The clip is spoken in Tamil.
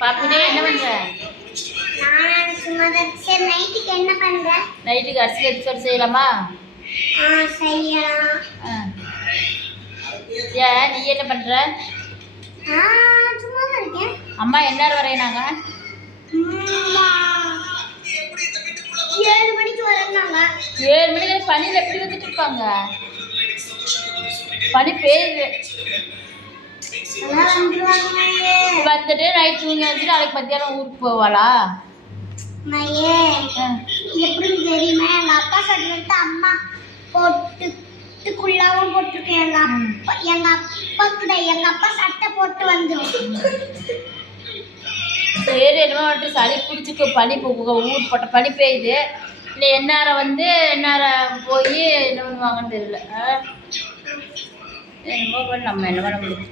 பாப்பிட்டே என்ன பண்ற? நைட்டுக்கு என்ன பண்ற? நைட்டுக்கு அரிசி எடுத்து செய்யலாமா? செய்யலாம். ஏன் நீ என்ன பண்ற? ஆ சும்மா இருக்கேன். அம்மா என்ன வரையினாங்க. ஏழு மணிக்கு வரேன்னாங்க ஏழு மணிக்கு பனியில் எப்படி வந்துட்டு இருப்பாங்க? பனி பெய்யுது வந்துட்டு நைட் தூங்கி வச்சுட்டு நாளைக்கு மத்தியானம் ஊருக்கு போவாளா? மையே. எப்படின்னு தெரியுமா? எங்க அப்பா சட்டை வந்து அம்மா போட்டுக்குள்ளாவும் போட்டிருக்கேன். எங்க அப்பா எங்க அப்பா கூட எங்க அப்பா சட்டை போட்டு வந்துடும் சரி என்னமோ வந்துட்டு சளி பிடிச்சிக்கு பனி ஊர் போட்ட பனி பெய்யுது. இல்லை எந்நேரம் வந்து எந்நேரம் போய் என்ன பண்ணுவாங்கன்னு தெரியல? என்னமோ நம்ம என்ன பண்ண முடியும்?